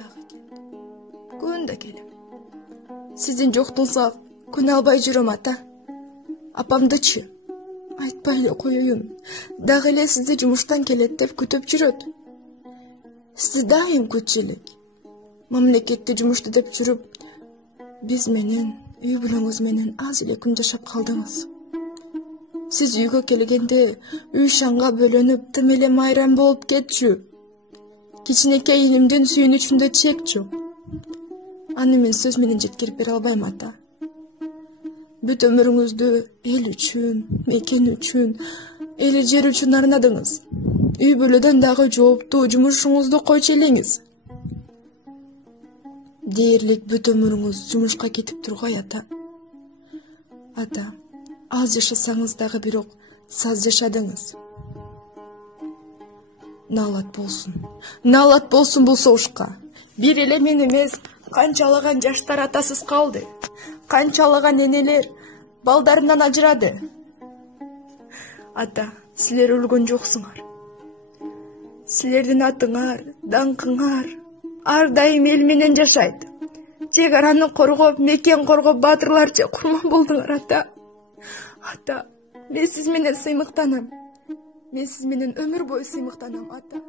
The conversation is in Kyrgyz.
дагы келди. Күндө келем. Сиздин жоктуңузга күнө албай жүрөм ата. Апамдычы айтпай эле коеюн. Дагы эле сизди жумуштан келет деп күтүп жүрөт. Сиз дайым күтчүлүк. Мамлекетте жумушта деп жүрүп, биз менен, үй бүлөңүз менен аз эле күн жашап калдыңыз. Сиз үйгө келгенде үй шаңга бөлөнүп, тым эле майрам болуп кетчү. Кичинекей инимдин сүйүнүчүндө чек жок. Аны мен сөз менен жеткирип бере албайм ата. Бүт өмүрүңүздү эл үчүн, мекен үчүн, эли жер үчүн арнадыңыз. Үй бүлөдөн дагы жооптуу жумушуңузду койчу элеңиз. Дээрлик бүт өмүрүңүз жумушка кетип тургай ата. Ата, аз жашасаңыз дагы бирок саз жашадыңыз. Наалат болсун бул согушка. Бир эле мен эмес, канчалаган жаштар атасыз калды. Канчалаган энелер балдарынан ажырады. Ата, силер өлгөн жоксуңар. Силердин атыңар, даңкыңар ар дайым эл менен жашайт. Чек араны коргоп, мекен коргоп, баатырларча курман болдуңар ата. Ата, мен сиз менен сыймыктанам. Мен сиз менен өмүр бою сыймыктанам ата.